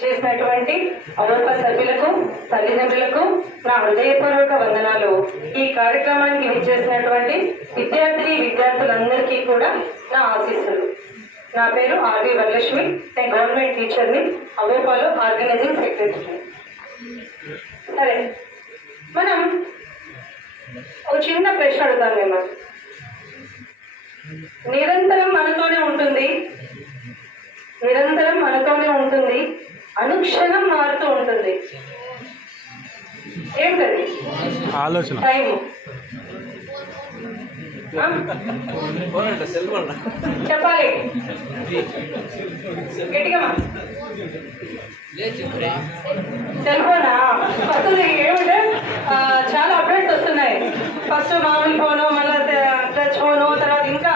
చేసినటువంటి అవోప సభ్యులకు, తల్లిదండ్రులకు నా హృదయపూర్వక వందనాలు. ఈ కార్యక్రమానికి విచ్చేసినటువంటి విద్యార్థులందరికీ కూడా నా ఆశీస్సులు. నా పేరు ఆర్వి వరలక్ష్మి. నేను గవర్నమెంట్ టీచర్ని, అవోపాలో ఆర్గనైజింగ్ సెక్రటరీ. సరే, మనం ఒక చిన్న ప్రశ్న అడుగుతాం. మేము నిరంతరం మనతోనే ఉంటుంది, అనుక్షణం మారుతూ ఉంటుంది. ఏంటది? ఆలోచన. టైం. చెప్పాలి గట్టిగా. సెల్ ఫోనా? వస్తుంది. ఏమంటే చాలా అప్డేట్స్ వస్తున్నాయి. ఫస్ట్ మామూలు ఫోను, మళ్ళీ టచ్ ఫోను, తర్వాత ఇంకా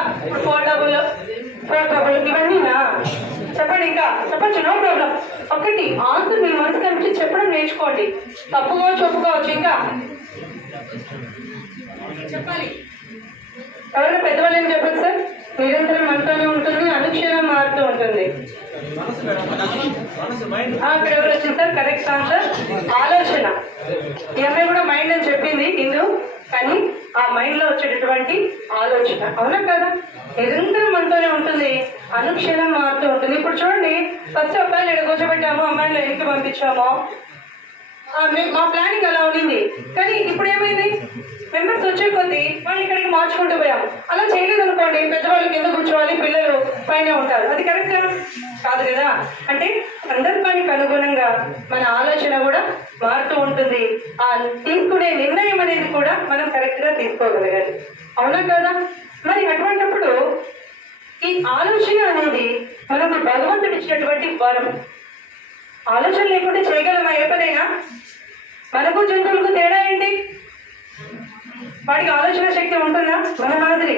పోర్టబుల్ ఇవన్నీనా? చెప్పండి, ఇంకా చెప్పచ్చు, నో ప్రాబ్లం. ఒకటి ఆన్సర్ మీ మనసు కనిపించి చెప్పడం నేర్చుకోండి. తప్పుకోవచ్చు, ఒప్పుకోవచ్చు. ఇంకా చెప్పాలి. ఎవరైనా పెద్దవాళ్ళు ఏం చెప్పండి సార్? నిరంతరం మనతోనే ఉంటుంది, అనుక్షణం మారుతూ ఉంటుంది. అక్కడ ఎవరు వచ్చింది సార్? కరెక్ట్ ఆన్సర్ ఆలోచన. ఈ అమ్మాయి కూడా మైండ్ అని చెప్పింది ఇందు, కానీ ఆ మైండ్ లో వచ్చేటటువంటి ఆలోచన. అవునా కదా? నిరంతరం మనతోనే ఉంటుంది, అనుక్షణం మారుతూ ఉంటుంది. ఇప్పుడు చూడండి, ఫస్ట్ అబ్బాయిలు ఎక్కడ కూర్చోబెట్టాము, అమ్మాయిలు ఎన్నికి పంపించాము. మా ప్లానింగ్ అలా ఉండింది. కానీ ఇప్పుడు ఏమైంది? మెంబర్స్ వచ్చే కొద్దీ వాళ్ళు ఇక్కడికి మార్చుకుంటూ పోయాము. అలా చేయలేదు అనుకోండి, పెద్దవాళ్ళు కింద కూర్చోవాలి, పిల్లలు పైన ఉంటారు. అది కరెక్టా? కాదు కదా. అంటే సందర్భానికి అనుగుణంగా మన ఆలోచన కూడా మారుతూ ఉంటుంది. ఆ తీసుకునే నిర్ణయం అనేది కూడా మనం కరెక్ట్ గా తీసుకోగలగాలి. అవునా కదా? మరి అటువంటిప్పుడు ఈ ఆలోచన అనేది మనకు భగవంతుడు ఇచ్చినటువంటి వరం. ఆలోచన లేకుంటే చేయగలమా ఏ పనైనా? మనకు జంతువులకు తేడా ఏంటి? వాడికి ఆలోచన శక్తి ఉంటుందా? మన మాదిరి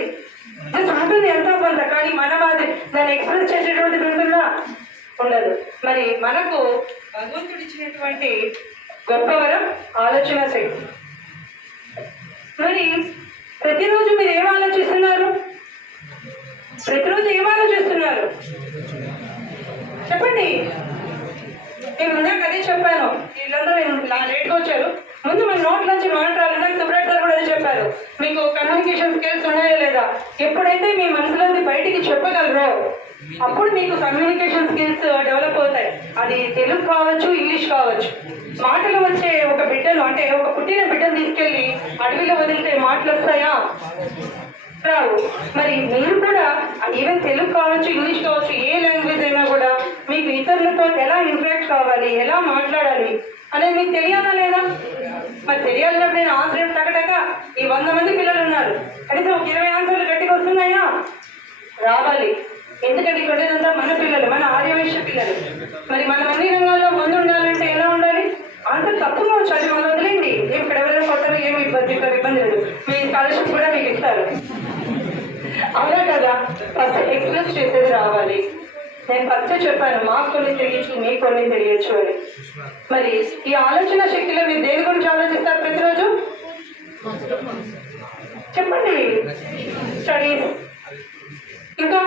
ఉంటుంది, ఎంతో కొంత. కానీ మన మాదిరి దాన్ని ఎక్స్ప్రెస్ చేసేటువంటిది ఉంటుందా? ఉండదు. మరి మనకు భగవంతుడు ఇచ్చినటువంటి గొప్ప వరం ఆలోచన శక్తి. మరి ప్రతిరోజు మీరు ఏం ఆలోచిస్తున్నారు? ప్రతిరోజు ఏం ఆలోచిస్తున్నారు? చెప్పండి. నేను ముందాక అదే చెప్పాను. వీళ్ళందరూ లేట్గా వచ్చారు. ముందు మన నోట్లోంచి మాట్లాడాలి. నాకు సుబ్రాట్ సార్ కూడా అదే చెప్పారు. మీకు కమ్యూనికేషన్ స్కిల్స్ ఉన్నాయా లేదా? ఎప్పుడైతే మీ మనసులోది బయటికి చెప్పగలరో అప్పుడు మీకు కమ్యూనికేషన్ స్కిల్స్ డెవలప్ అవుతాయి. అది తెలుగు కావచ్చు, ఇంగ్లీష్ కావచ్చు. మాటలు వచ్చే ఒక బిడ్డను, అంటే ఒక పుట్టిన బిడ్డను తీసుకెళ్ళి అడవిలో వదిలితే మాటలు వస్తాయా? రావు. మరి మీరు కూడా ఈవెన్ తెలుగు కావచ్చు, ఇంగ్లీష్ కావచ్చు, ఏ లాంగ్వేజ్ అయినా కూడా మీకు ఇతరులతో ఎలా ఇంటరాక్ట్ కావాలి, ఎలా మాట్లాడాలి అనేది మీకు తెలియాలా లేదా? మరి తెలియాలన్నప్పుడు నేను ఆన్సర్ టకటక ఈ 100 మంది పిల్లలు ఉన్నారు, కనీసం ఒక 20 ఆన్సర్లు గట్టిగా వస్తున్నాయా? రావాలి. ఎందుకంటే కొట్టేదంతా మన పిల్లలు, మన ఆర్యవైశ్య పిల్లలు. మరి మనం అన్ని రంగాల్లో ముందు ఉండాలంటే ఎలా ఉండాలి? ఆన్సర్ తప్పుగా వచ్చు, అది మనం వదిలేండి. ఇక్కడ ఎవరైనా కొట్టారు, ఏమి ఇబ్బంది లేదు. మీ స్కాలర్షిప్ కూడా మీకు ఇస్తారు. అవునా కదా? ఫస్ట్ ఎక్స్ప్రెస్ చేసేది రావాలి. నేను ఫస్ట్ చెప్పాను, మాకు కొన్ని తెలియచ్చు, మీకు కొన్ని తెలియచ్చు అని. మరి ఈ ఆలోచన శక్తిలో మీరు దేని గురించి ఆలోచిస్తారు ప్రతిరోజు? చెప్పండి. స్టడీస్, ఇంకా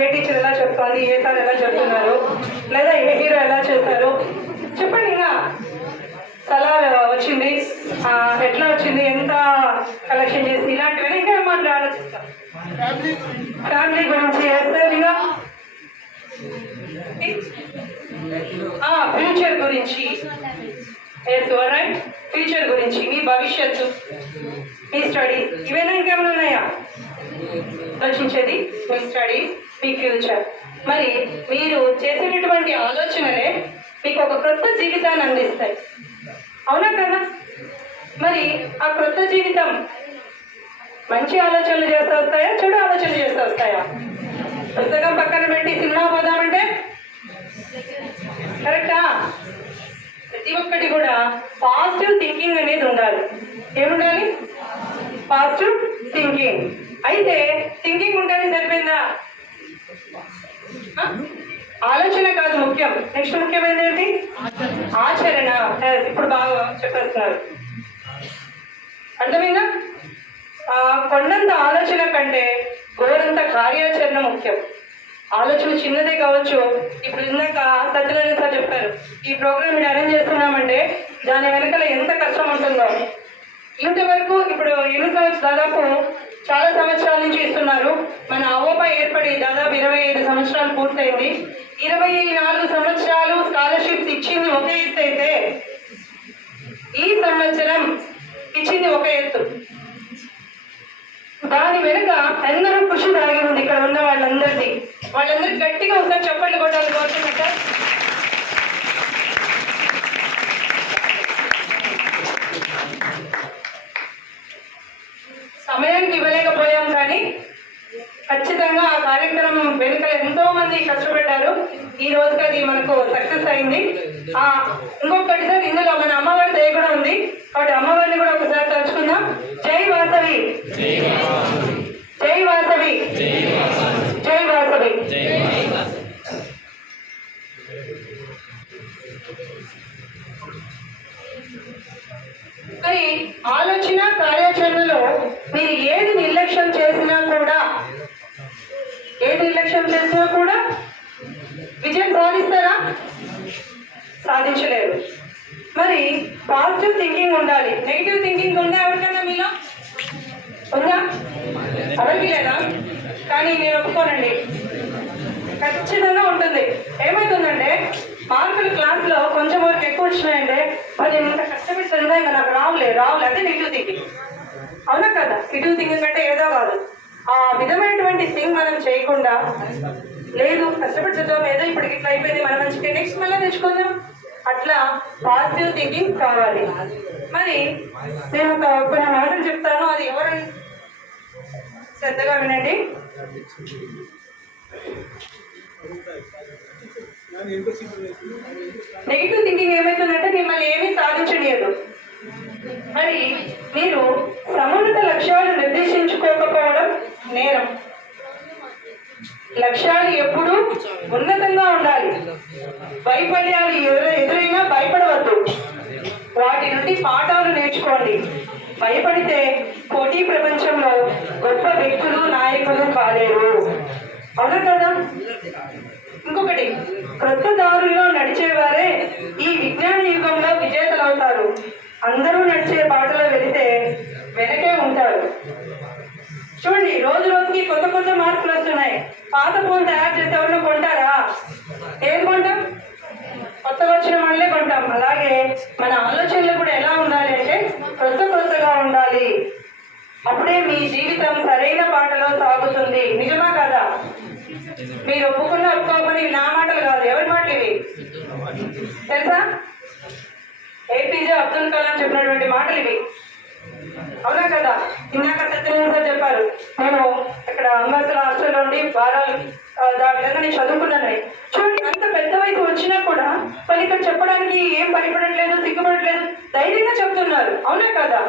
ఏ టీచర్ ఎలా చెప్తారు, ఏ సార్ ఎలా చెప్తున్నారు, లేదా ఏ హీరో ఎలా చేస్తారు, చెప్పండి. ఇంకా సలార్ వచ్చింది, ఎట్లా వచ్చింది, ఎంత కలెక్షన్ చేసి, ఇలాంటివన్నీ ఇంకా మాట్లాడి ఆలోచిస్తాం. ఫ్యామిలీ గురించి చేస్తారు. ఇంకా ఫ్యూచర్ గురించి, రైట్, ఫ్యూచర్ గురించి, మీ భవిష్యత్తు, మీ స్టడీస్, ఇవైనా ఇంకేమైనా ఉన్నాయా? ఆలోచించేది మీ స్టడీస్, మీ ఫ్యూచర్. మరి మీరు చేసేటటువంటి ఆలోచనలే మీకు ఒక కొత్త జీవితాన్ని అందిస్తాయి. అవునా కదా? మరి ఆ కొత్త జీవితం మంచి ఆలోచనలు చేస్తూ వస్తాయా, చెడు ఆలోచనలు చేస్తూ వస్తాయా? పుస్తకం పక్కన పెట్టి సినిమా పోదామంటే కరెక్టా? ప్రతి ఒక్కటి కూడా పాజిటివ్ థింకింగ్ అనేది ఉండాలి. ఏముండాలి? Positive thinking. అయితే థింకింగ్ ఉంటేనే సరిపోయిందా? ఆలోచన కాదు ముఖ్యం. నెక్స్ట్ ముఖ్యమైనది ఏంటి? ఆచరణ. ఇప్పుడు బాగా చెప్పేస్తున్నారు, అర్థమైందా? కొండంత ఆలోచన కంటే గోరంత కార్యాచరణ ముఖ్యం. ఆలోచన చిన్నదే కావచ్చు. ఇప్పుడు ఇందాక సత్యనారాయణ సార్ చెప్పారు, ఈ ప్రోగ్రామ్ మీరు అరేంజ్ చేస్తున్నామంటే దాని వెనకాల ఎంత కష్టం ఉంటుందో. ఇంతవరకు ఇప్పుడు ఎన్ని సంవత్సరాలు, దాదాపు చాలా సంవత్సరాల నుంచి ఇస్తున్నారు. మన అవోపా ఏర్పడి దాదాపు 25 సంవత్సరాలు పూర్తయింది. 24 సంవత్సరాలు స్కాలర్షిప్స్ ఇచ్చింది ఒక ఎత్తు అయితే, ఈ సంవత్సరం ఇచ్చింది ఒక ఎత్తు. దాని వెనుక అందరూ కృషి దాగి ఉంది. ఇక్కడ ఉన్న వాళ్ళందరినీ గట్టిగా ఒకసారి చప్పట్లు కొట్టాలి కోరుతున్నట్ట. సమయానికి ఇవ్వలేకపోయాం, కానీ ఖచ్చితంగా ఆ కార్యక్రమం వెనుక ఎంతో మంది కష్టపడ్డారు. ఈ రోజుకి అది మనకు సక్సెస్ అయింది. ఇంకొకటి సార్, ఇందులో మన అమ్మవారి దయ కూడా ఉంది. కాబట్టి అమ్మవారిని కూడా ఒకసారి తలుచుకుందాం. జై వాసవి, జై వాసవి, జై వాసవి. మరి ఆలోచన కార్యాచరణలో మీరు ఏది నిర్లక్ష్యం చేసినా కూడా విజయం సాధిస్తారా? సాధించలేరు. మరి పాజిటివ్ థింకింగ్ ఉండాలి. నెగిటివ్ థింకింగ్ ఉందా ఎవరికైనా మీలో? ఉందా? ఎవరికి లేదా? కానీ నేను ఒప్పుకోనండి, ఖచ్చితంగా ఉంటుంది. ఏమవుతుందంటే మార్కులు క్లాస్లో కొంచెం వరకు ఎక్కువ వచ్చినాయంటే మరి నేను ఇంత కష్టపడి చదివా ఇంకా నాకు రావులే అదే నెగిటివ్ థింకింగ్. అవునా కదా? నెగిటివ్ థింకింగ్ అంటే ఏదో కాదు. ఆ విధమైనటువంటి థింగ్ మనం చేయకుండా, లేదు కష్టపడి చదువు ఏదో ఇప్పటికి ఇట్లా అయిపోయింది, మన మంచిగా నెక్స్ట్ మళ్ళీ తెచ్చుకుందాం, అట్లా పాజిటివ్ థింకింగ్ కావాలి. మరి నేను కొన్ని మాటలు చెప్తాను, అది ఎవరైనా శ్రద్ధగా వినండి. నెగిటివ్ థింకింగ్ ఏమవుతుందంటే మిమ్మల్ని ఏమీ సాధించలేదు. మరి మీరు సమున్నత లక్ష్యాలు నిర్దేశించుకోకపోవడం నేరం. లక్ష్యాలు ఎప్పుడూ ఉన్నతంగా ఉండాలి. వైఫల్యాలు ఎదురైనా భయపడవద్దు. వాటి నుండి పాఠాలు నేర్చుకోండి. భయపడితే పోటీ ప్రపంచంలో గొప్ప వ్యక్తులు, నాయకులు కాలేరు. అవునా కదా? ఇంకొకటి, క్రొత్త దారుల్లో నడిచేవారే ఈ విజ్ఞాన యుగంలో విజేతలు అవుతారు. అందరూ నడిచే బాటలో వెళితే వెనకే ఉంటారు. చూడండి, రోజు రోజుకి కొత్త మార్పులు వస్తున్నాయి. పాత ఫోన్ తయారు చేసే ఎవరినో కొంటారా? ఏం కొంటాం? కొత్తగా వచ్చిన వాళ్ళే కొంటాం. అలాగే మన ఆలోచనలు కూడా ఎలా ఉండాలి అంటే కొత్తగా ఉండాలి. అప్పుడే మీ జీవితం సరైన బాటలో సాగుతుంది. నిజమా కదా? మీరు ఒప్పుకోకపోయి నా మాటలు కాదు, ఎవరి మాటలు ఇవి తెలుసా? ఏపీజే అబ్దుల్ కలాం చెప్పినటువంటి మాటలు ఇవి. అవునా కదా? ఇందాక సత్యనారాయణ సార్ చెప్పారు, నేను ఇక్కడ అంబేద్కర్ హాస్టల్లో ఉండి వారాలు దాని విధంగా నేను చదువుకున్నాను. చూడండి, అంత పెద్ద వయసు వచ్చినా కూడా వాళ్ళు ఇక్కడ చెప్పడానికి ఏం భయపడట్లేదు, సిగ్గుపడట్లేదు, ధైర్యంగా చెప్తున్నారు. అవునా కదా?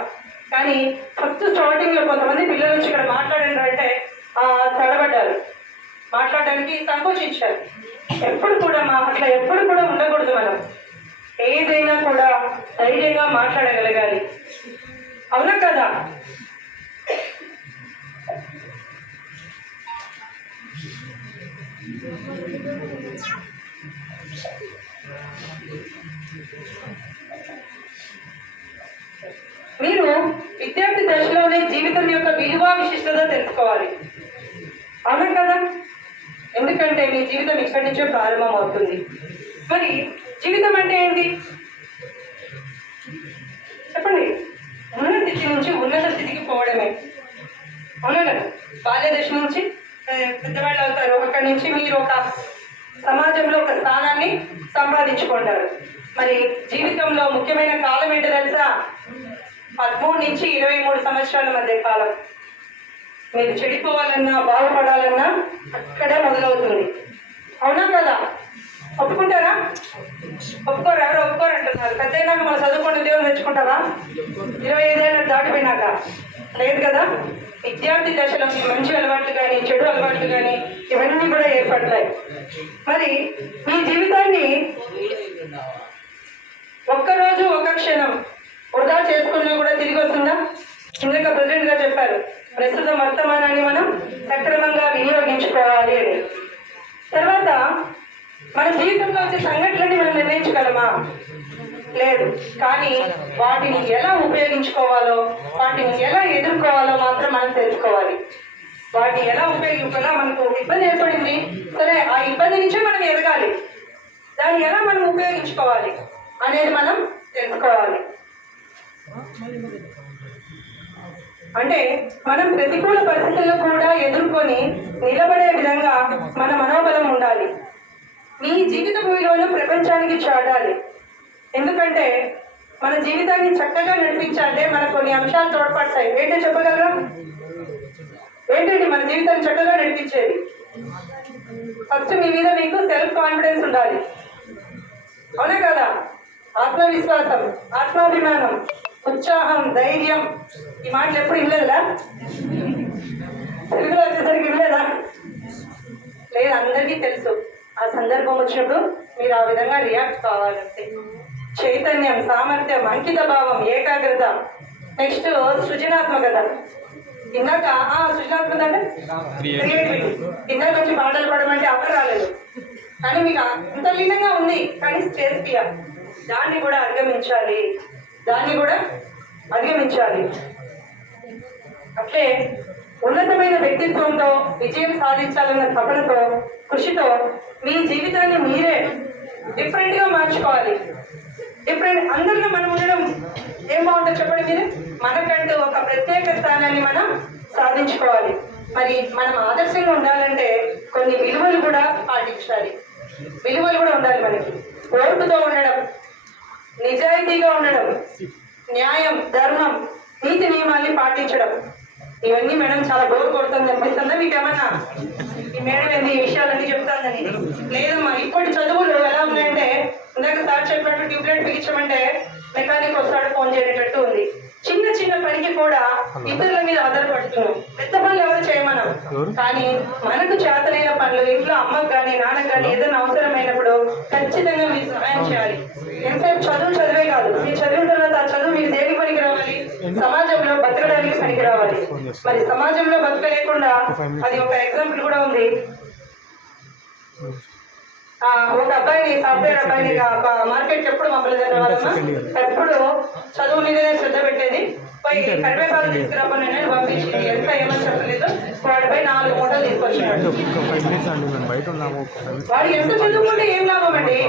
కానీ ఫస్ట్ స్టార్టింగ్ లో కొంతమంది పిల్లలు వచ్చి ఇక్కడ మాట్లాడారు అంటే తడబడ్డారు, మాట్లాడడానికి సంకోచించారు. ఎప్పుడు కూడా అట్లా ఎప్పుడు కూడా ఉండకూడదు. మనం ఏదైనా కూడా ధైర్యంగా మాట్లాడగలగాలి. అవునా కదా? మీరు విద్యార్థి దశలోనే జీవితం యొక్క విలువ, విశిష్టత తెలుసుకోవాలి. అవునా కదా? ఎందుకంటే మీ జీవితం ఇక్కడి నుంచే ప్రారంభం అవుతుంది. మరి జీవితం అంటే ఏంటి చెప్పండి? ఉన్న స్థితి నుంచి ఉన్నత స్థితికి పోవడమే. అవునా కదా? బాల్య దశ నుంచి పెద్దవాళ్ళు అవుతారు. అక్కడి నుంచి మీరు ఒక సమాజంలో ఒక స్థానాన్ని సంపాదించుకుంటారు. మరి జీవితంలో ముఖ్యమైన కాలం ఏంటో తెలుసా? 13 నుంచి 23 సంవత్సరాల మధ్య కాలం. మీరు చెడిపోవాలన్నా, బాగుపడాలన్నా అక్కడే మొదలవుతుంది. అవునా కదా? ఒప్పుకుంటారా? ఒప్పుకోరు. ఎవరు ఒప్పుకోరు అంటున్నారు. పెద్ద అయినాక మనం చదువుకుని దేవుని తెచ్చుకుంటారా? 25 ఏళ్ళు దాటిపోయినాక లేదు కదా? విద్యార్థి దశలో మంచి అలవాట్లు కానీ, చెడు అలవాట్లు కానీ ఇవన్నీ కూడా ఏర్పడతాయి. మరి ఈ జీవితాన్ని ఒక్కరోజు ఒక క్షణం వృధా చేసుకున్నా కూడా తిరిగి వస్తుందా? ఇందాక ప్రెసిడెంట్ గారు చెప్పారు, ప్రస్తుతం వర్తమానాన్ని మనం సక్రమంగా వినియోగించుకోవాలి అని. తర్వాత మన జీవితంలో వచ్చే సంఘటనని మనం నిర్ణయించగలమా? లేదు. కానీ వాటిని ఎలా ఉపయోగించుకోవాలో, వాటిని ఎలా ఎదుర్కోవాలో మాత్రం మనం తెలుసుకోవాలి. వాటిని ఎలా ఉపయోగించాలో, మనకు ఇబ్బంది ఏర్పడింది సరే, ఆ ఇబ్బంది నుంచే మనం ఎదగాలి. దాన్ని ఎలా మనం ఉపయోగించుకోవాలి అనేది మనం తెలుసుకోవాలి. అంటే మనం ప్రతికూల పరిస్థితుల్లో కూడా ఎదుర్కొని నిలబడే విధంగా మన మనోబలం ఉండాలి. మీ జీవిత విలువను ప్రపంచానికి చాటాలి. ఎందుకంటే మన జీవితాన్ని చక్కగా నడిపించాలంటే మనకు కొన్ని అంశాలు తోడ్పడతాయి. ఏంటో చెప్పగలరా? ఏంటండి మన జీవితాన్ని చక్కగా నడిపించేది? ఫస్ట్ మీ మీద మీకు సెల్ఫ్ కాన్ఫిడెన్స్ ఉండాలి. అవునా కదా? ఆత్మవిశ్వాసం, ఆత్మాభిమానం, ఉత్సాహం, ధైర్యం, ఈ మాటలు ఎప్పుడు ఇవ్వలేదా? తెలుగులో వచ్చేసరికి ఇవ్వలేదా? లేదు, అందరికీ తెలుసు. ఆ సందర్భం వచ్చినప్పుడు మీరు ఆ విధంగా రియాక్ట్ కావాలంటే చైతన్యం, సామర్థ్యం, అంకిత భావం, ఏకాగ్రత, నెక్స్ట్ సృజనాత్మకత. ఇందాక సృజనాత్మకత అంటే క్రియేటివిటీ. ఇందాక వచ్చి పాటలు పాడమంటే అక్కడ రాలేదు, కానీ మీకు అంత లీనంగా ఉంది. కానీ స్టేజ్ ఫియర్, దాన్ని కూడా అధిగమించాలి. అట్లే ఉన్నతమైన వ్యక్తిత్వంతో విజయం సాధించాలన్న తపనతో, కృషితో మీ జీవితాన్ని మీరే డిఫరెంట్గా మార్చుకోవాలి. అందరిలో మనం ఉండడం ఏం బాగుంటుంది చెప్పండి మీరు? మనకంటూ ఒక ప్రత్యేక స్థానాన్ని మనం సాధించుకోవాలి. మరి మనం ఆదర్శంగా ఉండాలంటే కొన్ని విలువలు కూడా పాటించాలి. విలువలు కూడా ఉండాలి మనకి. ఓర్పుతో ఉండడం, నిజాయితీగా ఉండడం, న్యాయం, ధర్మం, నీతి నియమాల్ని పాటించడం. ఇవన్నీ మేడం చాలా బోర్ కొడుతుంది అనిపిస్తుందా మీకు ఏమన్నా? ఈ మేడం ఏంది ఈ విషయాలన్నీ చెప్తాందని? లేదమ్మా, ఇప్పటి చదువులు ఎలా ఉన్నాయంటే ఇందాక సార్ చెప్పినట్టు ట్యూబ్లైట్ బిగించమంటే మెకానిక్ వస్తాడు, ఫోన్ చేయటట్టు ఉంది. చిన్న చిన్న పనికి కూడా ఇతరుల మీద ఆధారపడుతున్నాం. పెద్ద పనులు ఎవరు చేయమనం, కానీ మనకు చేతనైన పనులు ఇంట్లో అమ్మకు కానీ నాన్నకు కానీ ఏదైనా అవసరమైనప్పుడు ఖచ్చితంగా మీరు సహాయం చేయాలి. ఎంతసేపు చదివే కాదు, మీరు చదివిన తర్వాత ఆ చదువు మీరు దేనికి పనికి రావాలి? సమాజంలో బతకడానికి పనికి రావాలి. మరి సమాజంలో బతకలేకుండా అది ఒక ఎగ్జాంపుల్ కూడా ఉంది. ఒక అబ్బాయిని, సాఫ్ట్వేర్ అబ్బాయిని మార్కెట్కి ఎప్పుడు పంపలేదు వాళ్ళమ్మ. ఎప్పుడు చదువు మీదనే శ్రద్ధ పెట్టేది. పోయి కరివేపాకు తీసుకురాబోని నేను పంపించింది. ఎంత ఏమని చెప్పలేదు. వాడిపై 4 మూటలు తీసుకొచ్చాడు. వాడు ఎంత చదువుకుంటే ఏం లాభం అండి?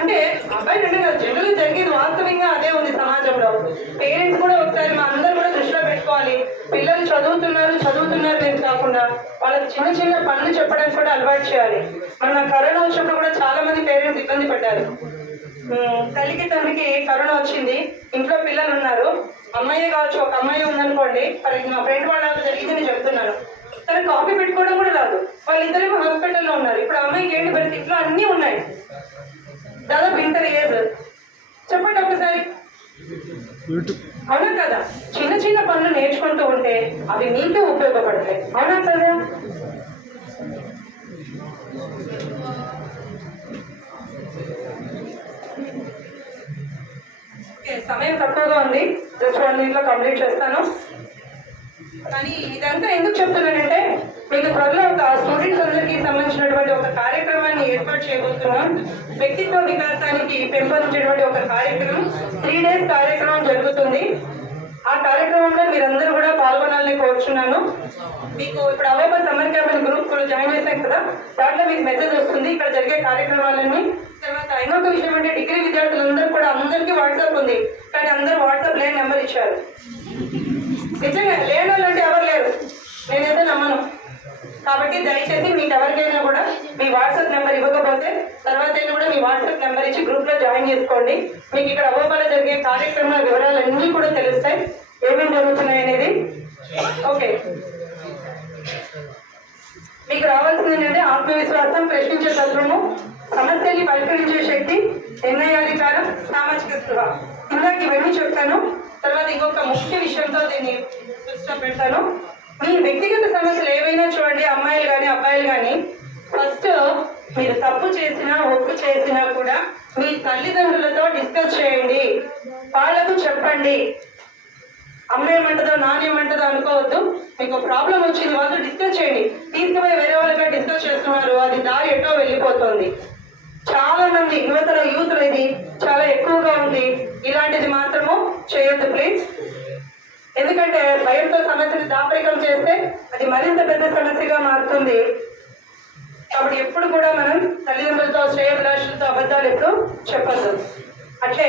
అంటే అబ్బాయి అంటే జనరల్ జరిగేది వాస్తవంగా అదే ఉంది సమాజంలో. పేరెంట్స్ కూడా ఒకసారి మా అందరూ కూడా దృష్టిలో పెట్టుకోవాలి. పిల్లలు చదువుతున్నారు నేను కాకుండా వాళ్ళకి చిన్న చిన్న పనులు చెప్పడానికి కూడా అలవాటు చేయాలి. మన కరోనా వచ్చినప్పుడు కూడా చాలా మంది పేరెంట్స్ ఇబ్బంది పడ్డారు. తల్లికి తండ్రికి కరోనా వచ్చింది, ఇంట్లో పిల్లలు ఉన్నారు, అమ్మాయి కావచ్చు, ఒక అమ్మాయి ఉందనుకోండి. మా ఫ్రెండ్ వాళ్ళ జరిగింది నేను చెప్తున్నాను. తనకు కాఫీ పెట్టుకోవడం కూడా రాదు. వాళ్ళిద్దరేమో హాస్పిటల్లో ఉన్నారు. ఇప్పుడు అమ్మాయికి ఏంటి పరిస్థితులు అన్నీ ఉన్నాయి. దాదాపు ఇంటర్ ఏజ్. చెప్పండి ఒకసారి, అవునా కదా? చిన్న చిన్న పనులు నేర్చుకుంటూ ఉంటే అవి నీకే ఉపయోగపడతాయి. అవునా కదా? సమయం తక్కువగా ఉంది, జస్ట్ 1 minute కంప్లీట్ చేస్తాను. కానీ ఇదంతా ఎందుకు చెప్తున్నానంటే మీకు త్వరలో ఒక స్టూడెంట్స్ అందరికీ సంబంధించినటువంటి ఒక కార్యక్రమాన్ని ఏర్పాటు చేయబోతున్నాం. వ్యక్తిత్వ వికాసానికి పెంపొందించేటువంటి ఒక కార్యక్రమం, 3 days కార్యక్రమం జరుగుతుంది. ఆ కార్యక్రమంలో మీరందరూ కూడా పాల్గొనాలని కోరుచున్నాను. మీకు ఇప్పుడు అవోబ సమ్మర్ క్యాంప్ అని గ్రూప్ జాయిన్ చేశాం కదా, దాంట్లో మీకు మెసేజ్ వస్తుంది ఇక్కడ జరిగే కార్యక్రమాలన్నీ. తర్వాత ఇంకొక విషయం అంటే డిగ్రీ విద్యార్థులందరూ కూడా అందరికీ వాట్సాప్ ఉంది, కానీ అందరూ వాట్సాప్ లేని నెంబర్ ఇచ్చారు. నిజంగా లేని వాళ్ళు అంటే ఎవరు లేరు, నేనైతే నమ్మను. కాబట్టి దయచేసి మీకు ఎవరికైనా కూడా మీ వాట్సాప్ నెంబర్ ఇవ్వకపోతే తర్వాత కూడా మీ వాట్సాప్ నెంబర్ ఇచ్చి గ్రూప్లో జాయిన్ చేసుకోండి. మీకు ఇక్కడ అవోబాలో జరిగే కార్యక్రమాల వివరాలన్నీ కూడా తెలుస్తాయి, ఏమేమి జరుగుతున్నాయి అనేది. ఓకే, మీకు రావాల్సింది ఏంటంటే ఆత్మవిశ్వాసం, ప్రశ్నించే తత్వము, సమస్యల్ని పరిష్కరించే శక్తి, నిర్ణయాధికారం, సామాజిక స్పృహ. ఇందాక ఇవన్నీ చెప్తాను. తర్వాత ఇంకొక ముఖ్య విషయంతో దీన్ని దృష్టిలో పెడతాను. మీ వ్యక్తిగత సమస్యలు ఏవైనా చూడండి, అమ్మాయిలు కానీ అబ్బాయిలు కానీ, ఫస్ట్ మీరు తప్పు చేసినా ఒప్పు చేసినా కూడా మీ తల్లిదండ్రులతో డిస్కస్ చేయండి, వాళ్ళకు చెప్పండి. అమ్మ ఏమంటుందో నాన్న ఏమంటుందో అనుకోవద్దు. మీకు ప్రాబ్లం వచ్చింది వాళ్ళు డిస్కస్ చేయండి. తీసుకుపోయి వేరే వాళ్ళగా డిస్కస్ చేస్తున్నారు, అది దారి ఎటో వెళ్ళిపోతుంది. చాలా మంది యువతలో యూత్లో ఇది చాలా ఎక్కువగా ఉంది. ఇలాంటిది మాత్రము చేయొద్దు ప్లీజ్. ఎందుకంటే భయంతో సమస్యని దాపరికం చేస్తే అది మరింత పెద్ద సమస్యగా మారుతుంది. కాబట్టి ఎప్పుడు కూడా మనం తల్లిదండ్రులతో శ్రేయోభిలాషులతో అబద్ధాలు ఎప్పుడు చెప్పద్దు. అట్లే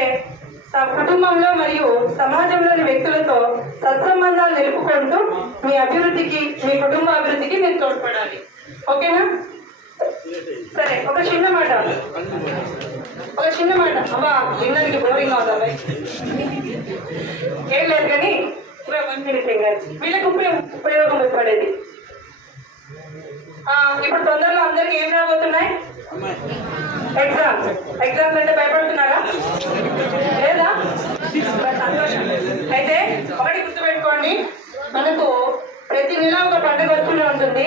కుటుంబంలో మరియు సమాజంలోని వ్యక్తులతో సత్సంబంధాలు నిలుపుకుంటూ మీ అభివృద్ధికి, మీ కుటుంబ అభివృద్ధికి మీరు తోడ్పడాలి. ఓకేనా? సరే, ఒక చిన్న మాట అబ్బా విన్నర్కి బోరింగ్ అవుతుంది ఏం లేదు కానీ 1 minute వీళ్ళకి ఉపయోగం పడేది. ఇప్పుడు తొందరలో అందరికి ఏం రాబోతున్నాయి? ఎగ్జామ్స్ అంటే భయపడుతున్నారా? లేదా? సంతోషం. అయితే ఒకటి గుర్తుపెట్టుకోండి, మనకు ప్రతి నెల ఒక పండుగ వస్తూనే ఉంటుంది.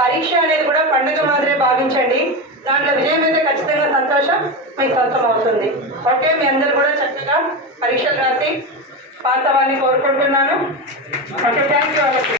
పరీక్ష అనేది కూడా పండుగ మాదిరే భావించండి. దాంట్లో విజయం అయితే ఖచ్చితంగా సంతోషం మీకు సొంతం అవుతుంది. ఓకే, మీ అందరూ కూడా చక్కగా పరీక్షలు రాసి పాస్ అవ్వాలని కోరుకుంటున్నాను. Okay, thank you.